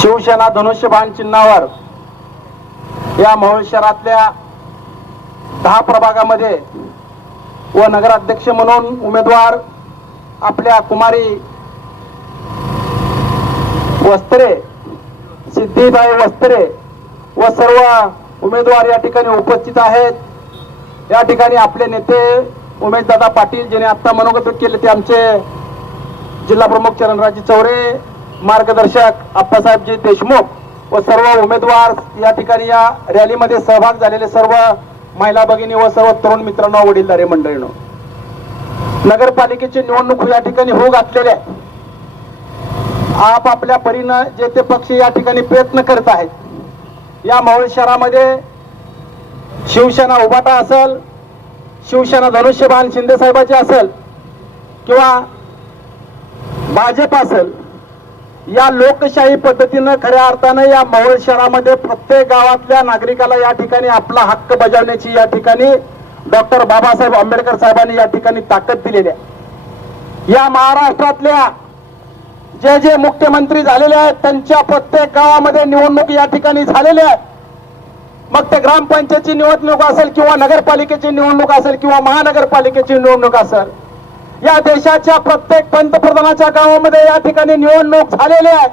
शिवसेना धनुष्यबाण चिन्हावर या मोहोळ शहरातल्या दहा प्रभागामध्ये व नगराध्यक्ष म्हणून उमेदवार आपल्या कुमारी वस्त्रे सिद्धीबाई वस्त्रे व सर्व उमेदवार या ठिकाणी उपस्थित आहेत. या ठिकाणी आपले नेते उमेशदादा पाटील ज्यांनी आता मनोगत केले ते आमचे जिल्हा प्रमुख चरणराजे चौरे मार्गदर्शक आप्पासाहेबजी देशमुख व सर्व उमेदवार या ठिकाणी या रॅलीमध्ये सहभाग झालेले सर्व महिला भगिनी व सर्व तरुण मित्रांनो वडीलधारे मंडळींनो. नगरपालिकेची निवडणूक या ठिकाणी होऊ घातलेली आहे. आपापल्या परीनं जे ते पक्ष या ठिकाणी प्रयत्न करत आहेत. या मोहोळ शहरामध्ये शिवसेना उभाटा असेल शिवसेना धनुष्यबान शिंदे साहेबाची असेल किंवा भाजप असेल या लोकशाही पद्धतीनं खऱ्या अर्थानं या मोहोळ शहरामध्ये प्रत्येक गावातल्या नागरिकाला या ठिकाणी आपला हक्क बजावण्याची या ठिकाणी डॉक्टर बाबासाहेब आंबेडकर साहेबांनी या ठिकाणी ताकद दिलेली आहे. या महाराष्ट्रातल्या जे जे मुख्यमंत्री झालेले आहेत त्यांच्या प्रत्येक गावामध्ये निवडणूक या ठिकाणी झालेल्या आहेत मग ते ग्रामपंचायतची निवडणूक असेल किंवा नगरपालिकेची निवडणूक असेल किंवा महानगरपालिकेची निवडणूक असेल या देशाच्या प्रत्येक पंतप्रधानाच्या गावामध्ये या ठिकाणी निवडणूक झालेली आहे.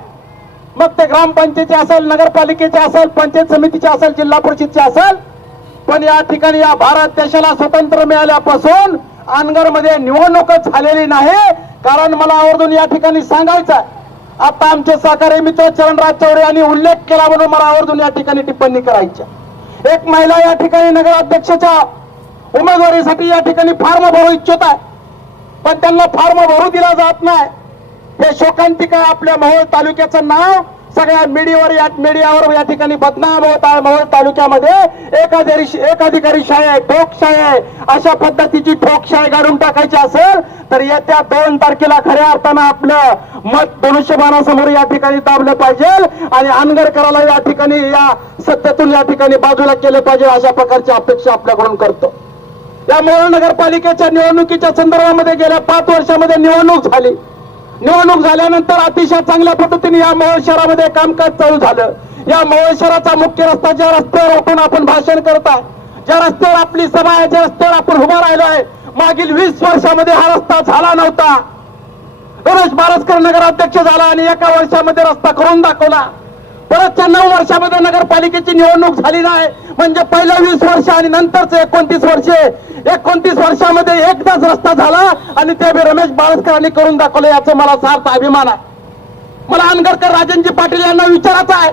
मग ते ग्रामपंचायती असेल नगरपालिकेचे असेल पंचायत समितीचे असेल जिल्हा परिषदचे असेल पण या ठिकाणी या भारत देशाला स्वतंत्र मिळाल्यापासून अनगरमध्ये निवडणूकच झालेली नाही. कारण मला आवर्जून या ठिकाणी सांगायचं आहे. आता आमचे सहकारी मित्र चरणराज चौरे यांनी उल्लेख केला म्हणून मला आवर्जून या ठिकाणी टिप्पणी करायची एक महिला या ठिकाणी नगराध्यक्षाच्या उमेदवारीसाठी या ठिकाणी फॉर्म भरू इच्छित आहे. पण त्यांना फॉर्म भरू दिला जात नाही. हे शोकांतिका आपल्या मोहोळ तालुक्याचं नाव सगळ्या मीडियावर या मीडियावर या ठिकाणी बदनाम होत आहे मोहोळ तालुक्यामध्ये. एखादी एक अधिकारी शाळे आहे ठोकशाही आहे अशा पद्धतीची ठोकशाही गाडून टाकायची असेल तर येत्या दोन तारखेला खऱ्या अर्थानं आपलं मत धनुष्यबाणासमोर या ठिकाणी दाबलं पाहिजे आणि अनगरकराला या ठिकाणी या सत्तेतून या ठिकाणी बाजूला केलं पाहिजे अशा प्रकारची अपेक्षा आपल्याकडून करतो. या मोहोळ नगरपालिकेच्या निवडणुकीच्या संदर्भामध्ये गेल्या पाच वर्षामध्ये निवडणूक झाली. निवडणूक झाल्यानंतर अतिशय चांगल्या पद्धतीने या मोहोळ शहरामध्ये कामकाज चालू झालं. या मोहोळ शहराचा मुख्य रस्ता ज्या रस्त्यावर आपण आपण भाषण करताय ज्या रस्त्यावर आपली सभा आहे ज्या रस्त्यावर आपण उभा राहिलो आहे मागील वीस वर्षामध्ये हा रस्ता झाला नव्हता. गणेश बारसकर नगराध्यक्ष झाला आणि एका वर्षामध्ये रस्ता करून दाखवला. परतच्या नऊ वर्षामध्ये नगरपालिकेची निवडणूक झाली नाही. म्हणजे पहिलं वीस वर्ष आणि नंतरच एकोणतीस वर्षे. एकोणतीस वर्षामध्ये एकदाच रस्ता झाला आणि ते बी रमेश बाळसकरांनी करून दाखवलं याचा मला सार्थ अभिमान आहे. मला अनगरकर राजनजी पाटील यांना विचारायचं आहे.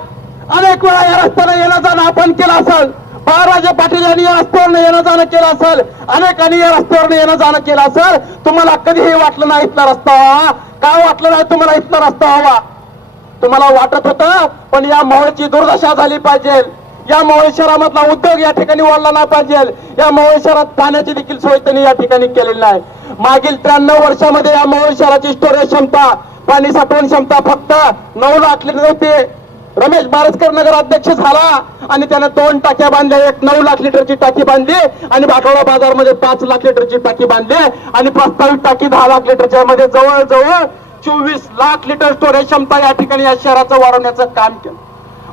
अनेक वेळा या रस्त्याला येणं जाणं आपण केलं असेल. बाळराजे पाटील यांनी या रस्त्यावरनं येणं जाणं केलं असेल. अनेकांनी या रस्त्यावरनं येणं जाणं केलं असेल. तुम्हाला कधीही वाटलं नाही इथला रस्ता व्हावा. का वाटलं नाही तुम्हाला इथला रस्ता व्हावा? तुम्हाला वाटत होतं पण या मोहळची दुर्दशा झाली पाहिजे. या मोहोळ शहरामधला उद्योग या ठिकाणी वाढला नाही पाहिजे. या मोहोळ शहरात पाण्याची देखील सोय त्यांनी या ठिकाणी केलेली नाही. मागील त्र्याण्णव वर्षामध्ये या मोहोळ शहराची स्टोरेज क्षमता पाणी साठवण क्षमता फक्त नऊ लाख लिटर होती. रमेश बारसकर नगर अध्यक्ष झाला आणि त्याने दोन टाक्या बांधल्या. एक नऊ लाख लिटरची टाकी बांधली आणि बाटोळा बाजारमध्ये पाच लाख लिटरची टाकी बांधली आणि प्रस्तावित टाकी दहा लाख लिटरच्या मध्ये जवळजवळ चोवीस लाख लिटर स्टोरेज क्षमता या ठिकाणी या शहराचं वाढवण्याचं काम केलं.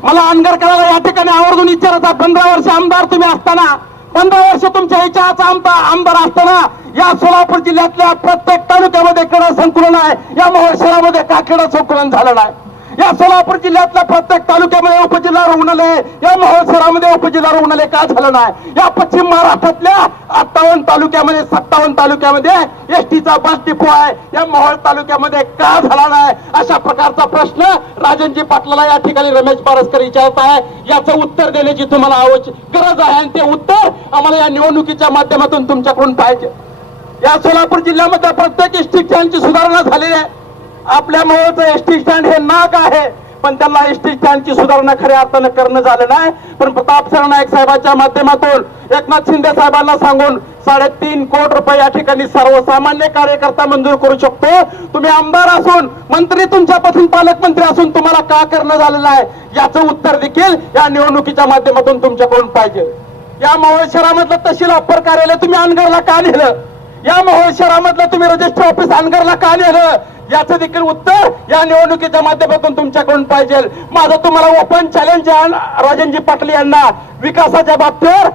मला अनगरकरांना या ठिकाणी आवर्जून विचारायचा पंधरा वर्ष आमदार तुम्ही असताना पंधरा वर्ष तुमच्या इच्छाचा आमदार आमदार असताना या सोलापूर जिल्ह्यातल्या प्रत्येक तालुक्यामध्ये क्रीडा संकुलन आहे या मोहोळ शहरामध्ये का क्रीडा संकुलन झालं नाही? या सोलापूर जिल्ह्यातल्या प्रत्येक तालुक्यामध्ये उपजिल्हा रुग्णालय या महोत्सवामध्ये उपजिल्हा रुग्णालय का झालं नाही? या पश्चिम महाराष्ट्रातल्या अठ्ठावन्न तालुक्यामध्ये सत्तावन्न तालुक्यामध्ये एसटीचा बस डिपो आहे. या मोहोळ तालुक्यामध्ये का झाला नाही? अशा प्रकारचा प्रश्न राजनजी पाटलाला या ठिकाणी रमेश बारसकर विचारत आहे. याचं उत्तर देण्याची तुम्हाला आवश्यक गरज आहे आणि ते उत्तर आम्हाला या निवडणुकीच्या माध्यमातून तुमच्याकडून पाहिजे. या सोलापूर जिल्ह्यामध्ये प्रत्येक एसटी सुधारणा झालेली आहे. आपल्या एस टी स्टँड हे नाक आहे. पण त्यांना एस टी स्टँडची सुधारणा खऱ्या अर्थानं करणं झालं नाही. पण प्रताप सरनाईक साहेबांच्या माध्यमातून एकनाथ शिंदे साहेबांना सांगून साडेतीन कोटी रुपये या ठिकाणी सर्वसामान्य कार्यकर्ता मंजूर करू शकतो. तुम्ही आमदार असून मंत्री तुमच्यापासून पालकमंत्री असून तुम्हाला का करणं झालेलं आहे? याचं उत्तर देखील या निवडणुकीच्या माध्यमातून तुमच्याकडून पाहिजे. या मावळ शहरामधलं तहसील अप्पर कार्यालय तुम्ही अनगरला का नेलं? या मोहोळ शहरामधलं तुम्ही रजिस्टर ऑफिस अनगरला का नेलं? याचं देखील उत्तर या निवडणुकीच्या माध्यमातून तुमच्याकडून पाहिजे. माझं तुम्हाला ओपन चॅलेंज आहे राजनजी पाटील यांना. विकासाच्या बाबतीत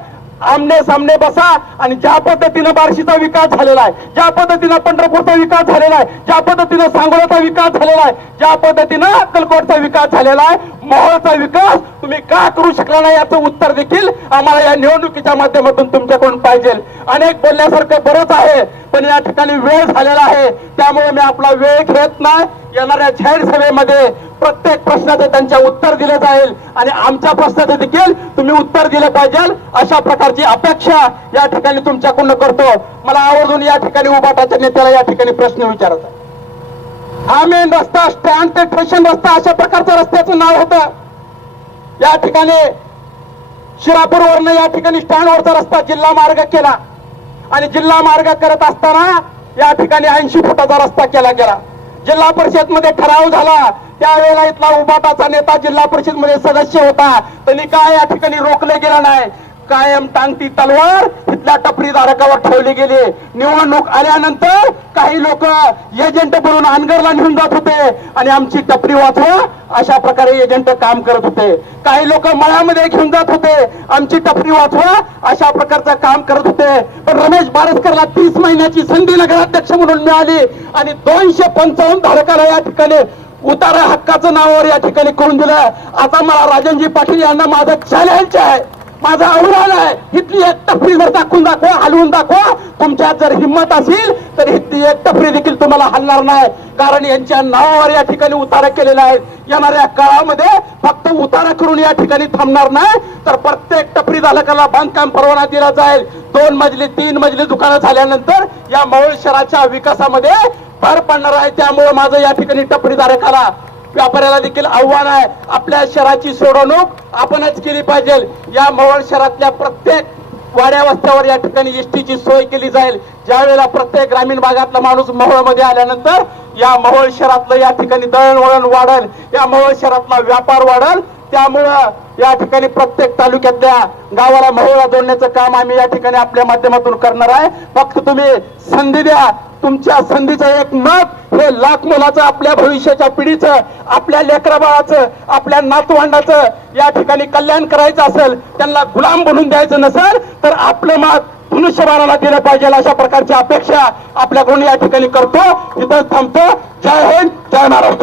आमने सामने बसा आणि ज्या पद्धतीनं बार्शीचा विकास झालेला आहे ज्या पद्धतीनं पंढरपूरचा विकास झालेला आहे ज्या पद्धतीनं सांगोळाचा विकास झालेला आहे ज्या पद्धतीनं अक्कलकोटचा विकास झालेला आहे मोहोळचा विकास तुम्ही का करू शकला नाही याचं उत्तर देखील आम्हाला या निवडणुकीच्या माध्यमातून तुमच्याकडून पाहिजे. अनेक बोलण्यासारखं बरंच आहे पण या ठिकाणी वेळ झालेला आहे त्यामुळे मी आपला वेळ घेत नाही. येणाऱ्या जाहीर सभेमध्ये प्रत्येक प्रश्नाचं त्यांच्या उत्तर दिलं जाईल आणि आमच्या प्रश्नाचं देखील तुम्ही उत्तर दिलं पाहिजे अशा प्रकारची अपेक्षा या ठिकाणी तुमच्याकडून करतो. मला आवर्जून या ठिकाणी उभाटाच्या नेत्याला या ठिकाणी प्रश्न विचारायचा हा मेन रस्ता स्टँड ते स्टेशन रस्ता अशा प्रकारच्या रस्त्याचं नाव होतं. या ठिकाणी शिरापूरवरनं या ठिकाणी स्टँडवरचा रस्ता जिल्हा मार्ग केला. आणि जिल्हा मार्ग करत असताना या ठिकाणी ऐंशी फुटाचा रस्ता केला गेला. जिल्हा परिषदमध्ये ठराव झाला. त्यावेळेला इथला उबाटाचा नेता जिल्हा परिषदमध्ये सदस्य होता. त्यांनी काय या ठिकाणी रोखले गेला नाही? कायम टांगती तलवार इथल्या टपरी धारकावर ठेवली गेली. निवडणूक आल्यानंतर काही लोक एजंट बनून अनगरला घेऊन जात होते आणि आमची टपरी वाचवा अशा प्रकारे एजंट काम करत होते. काही लोक मळ्यामध्ये घेऊन जात होते आमची टपरी वाचवा अशा प्रकारचं काम करत होते. पण रमेश बारसकरला तीस महिन्याची संधी नगराध्यक्ष म्हणून मिळाली आणि दोनशे पंचावन्न धारकाला या ठिकाणी उतारा हक्काचं नावावर या ठिकाणी करून दिलं. आता मला राजनजी पाटील यांना माझं चॅलेंज आहे. माझा आव्हान आहे इथली एक टपरी जर दाखवून दाखवा हलवून दाखवा. तुमच्यात जर हिंमत असेल तर इथली एक टपरी देखील तुम्हाला हलणार नाही. कारण यांच्या नावावर या ठिकाणी उतारा केलेला आहे. येणाऱ्या काळामध्ये फक्त उतारा करून या ठिकाणी थांबणार नाही. तर प्रत्येक टपरी धारकाला बांधकाम परवाना दिला जाईल. दोन मजली तीन मजली दुकानं झाल्यानंतर या मौळ शहराच्या विकासामध्ये भर पडणार आहे. त्यामुळे माझं या ठिकाणी टपरी धारकाला व्यापाऱ्याला देखील आव्हान आहे. आपल्या शहराची सोडवणूक आपणच केली पाहिजे. या मवळ शहरातल्या प्रत्येक वाड्या वस्त्यावर या ठिकाणी एसटीची सोय केली जाईल. ज्यावेळेला प्रत्येक ग्रामीण भागातला माणूस मोहोळमध्ये आल्यानंतर या महोळ शहरातलं या ठिकाणी दळणवळण वाढल. या महोळ शहरातला व्यापार वाढल. त्यामुळं या ठिकाणी प्रत्येक तालुक्यातल्या गावाला महोळा जोडण्याचं काम आम्ही या ठिकाणी आपल्या माध्यमातून करणार आहे. फक्त तुम्ही संधी द्या. तुमच्या संधीचं एक मत हे लाख मुलाचं आपल्या भविष्याच्या पिढीचं आपल्या लेकराबाळाचं आपल्या नातवंडाचं या ठिकाणी कल्याण करायचं असेल त्यांना गुलाम बनून द्यायचं नसेल तर आपलं मत मनुष्यबाणाला दिलं पाहिजे अशा प्रकारची अपेक्षा आपल्याकडून या ठिकाणी करतो. तिथं थांबतो. जय हिंद जय महाराष्ट्र.